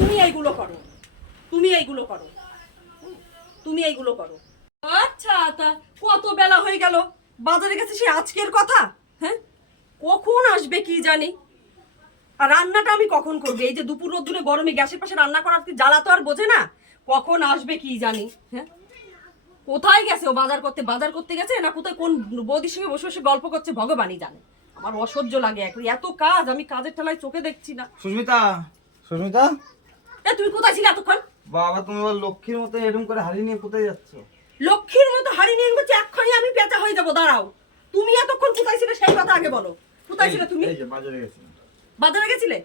তুমি এইগুলো করো, তুমি এইগুলো করো, তুমি এইগুলো করো। আচ্ছা, তা কত বেলা হয়ে গেল, বাজারে গেছে সে আজকের কথা? হ্যাঁ, কখন আসবে কি জানি। আর রান্নাটা আমি কখন করবো? এই যে দুপুর রোদ্দুরে গরমে গ্যাসের পাশে রান্না করার কি জ্বালা তো আর বোঝে না। কখন আসবে কি জানি। হ্যাঁ, কোথায় গেছে ও? বাজার করতে গেছে না কোথায়, কোন বৌদির সঙ্গে বসে বসে গল্প করছে ভগবানই জানে। আমার অসহ্য লাগে, এত কাজ, আমি কাজের ঠেলায় চোখে দেখছি না। সুস্মিতা, সুস্মিতা, তুমি কোথায় ছিলে এতক্ষণ? বাবা তুমি আবার লক্ষ্মীর মতো এরকম করে হাড়ি নিয়ে কোথায় যাচ্ছ? লক্ষ্মীর মতো হাড়ি নিয়ে বলছি, এক্ষুনি আমি পেঁচা হয়ে যাবো, দাঁড়াও। তুমি এতক্ষণ কোথায় ছিলে সেই কথা আগে বলো। কোথায় ছিলে তুমি? এই যে বাজারে গেছি। বাজারে গেছিলে?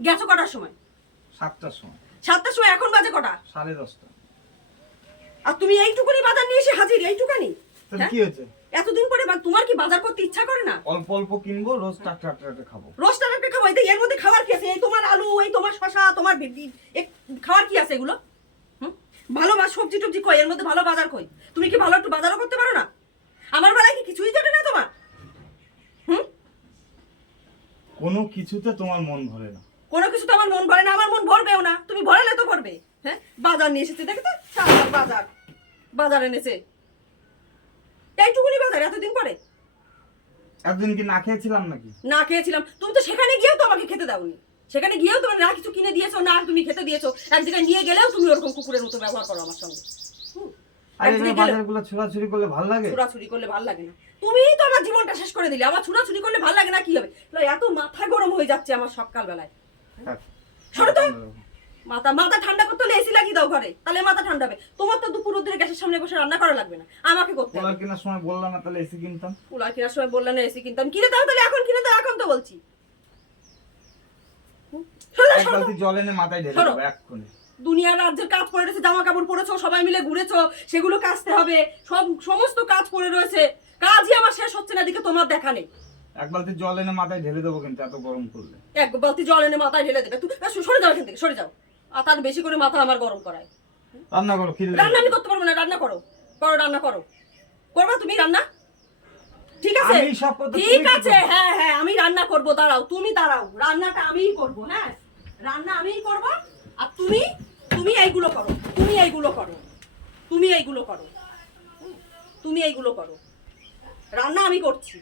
গেছো কটার সময়? 7টার সময়। 7টার সময়, এখন বাজে কটা? 10:30। আর তুমি এইটুকুনি বাজার নিয়ে এসে হাজির, এইটুকানি? তাহলে কি হয়েছে? এতদিন পরে তোমার কি বাজার করতে ইচ্ছা করে না? অল্প অল্প কিনবো, রোজ টাটকা খাবো। রোজ টাটকা খাবো? এর মধ্যে খাবার কি আছে? এই তোমার আলু, এই তোমার শশা, তোমার খাবার কি আছে এগুলো? ভালো সবজি টবজি কই? এর মধ্যে ভালো বাজার কই? তুমি কি ভালো একটু বাজারও করতে পারো না? আমার বেলায় কি কিছুই জোটে না তোমার? কোনো কিছুতে তোমার মন ভরে না। কোনো কিছুতে আমার মন ভরে না, আমার মন ভরবেও না। তুমি ভরালে তো ভরবে। হ্যাঁ, বাজার নিয়ে এসেছে, দেখো তো, বাজার এনেছে। এইটুকুনি বাজার এতদিন পরে? একদিন কি না খেয়েছিলাম নাকি? না খেয়েছিলাম? তুমি তো সেখানে গিয়েও তো আমাকে খেতে দাওনি। সেখানে গিয়েও তোমার না কিছু কিনে দিয়েছো, না তুমি খেতে দিয়েছো। এক জায়গায় নিয়ে গেলেও তুমি ওরকম কুকুরের মতো ব্যবহার করো আমার সঙ্গে। আরে এই বাজারগুলো ছোড়াছুড়ি করলে ভালো লাগে? ছোড়াছুড়ি করলে ভালো লাগে না? তুমিই তো আমার জীবনটা শেষ করে দিলে। আমার ছোড়াছুড়ি করলে ভালো লাগে না কি হবে? এত মাথা গরম হয়ে যাচ্ছে আমার সকাল বেলায়। সরো তো। মাথা ঠান্ডা করতে হলে এসি লাগিয়ে দাও ঘরে, তাহলে মাথা ঠান্ডা হবে। তোমার তো দুপুর রোদ্দুরে গ্যাসের সামনে বসে রান্না করা লাগবে না, আমাকে করতে হবে। কুলার কেনার সময় বললাম না তাহলে এসি কিনতাম? কুলার কেনার সময় বললে না এসি কিনতাম? কিনে দাও তাহলে, এখন কিনে দাও, এখন তো বলছি। এক বালতি জল এনে মাথায় ঢেলে দাও এক্ষুনি। দুনিয়ার রাজ্যের কাজ পড়ে রয়েছে, জামা কাপড় পরেছো, সবাই মিলে ঘুরেছো, সেগুলো কাচতে হবে। সমস্ত কাজ পড়ে রয়েছে, কাজই আমার শেষ হচ্ছে না, দিকে তোমার দেখা নেই। এক বালতি জল এনে মাথায় ঢেলে দেবো কিন্তু এত গরম করলে। এক বালতি জল এনে মাথায় ঢেলে দেবে? তুমি সরে যাও এখান থেকে, সরে যাও। আর তার বেশি করে মাথা আমার গরম করায়। রান্না করো। রান্না আমি করতে পারবো না। রান্না করো, রান্না করো। করবা তুমি রান্না? ঠিক আছে, ঠিক আছে, হ্যাঁ হ্যাঁ, আমি রান্না করবো, দাঁড়াও, তুমি দাঁড়াও। রান্নাটা আমিই করবো, হ্যাঁ, রান্না আমিই করবো। আর তুমি তুমি এইগুলো করো, তুমি এইগুলো করো, তুমি এইগুলো করো, তুমি এইগুলো করো। রান্না আমি করছি,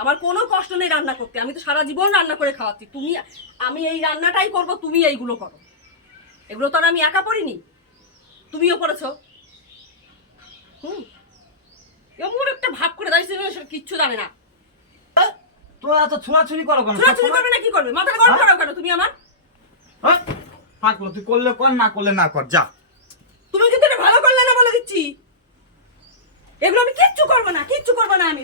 আমার কোনো কষ্ট নেই রান্না করতে। আমি তো সারা জীবন রান্না করে খাওয়াচ্ছি। আমি এই রান্নাটাই করব, তুমি এইগুলো করো। এগুলো তো আর আমি একা পড়িনি, তুমিও পড়েছো। এমন একটা ভাব করে দাঁড়িয়েছে, কিচ্ছু জানে না। তোরা এত ছোড়াছুড়ি করো কেন? ছোড়াছুড়ি করবে না? কি করবে? মাথাটা গরম করো কেন তুমি আমার? থাকলো, তুই করলে কর, না করলে না কর, যা। তুমি কিন্তু এটা ভালো করলে না, বলে দিচ্ছি। এগুলো আমি কিচ্ছু করবো না, কিচ্ছু করবো না আমি।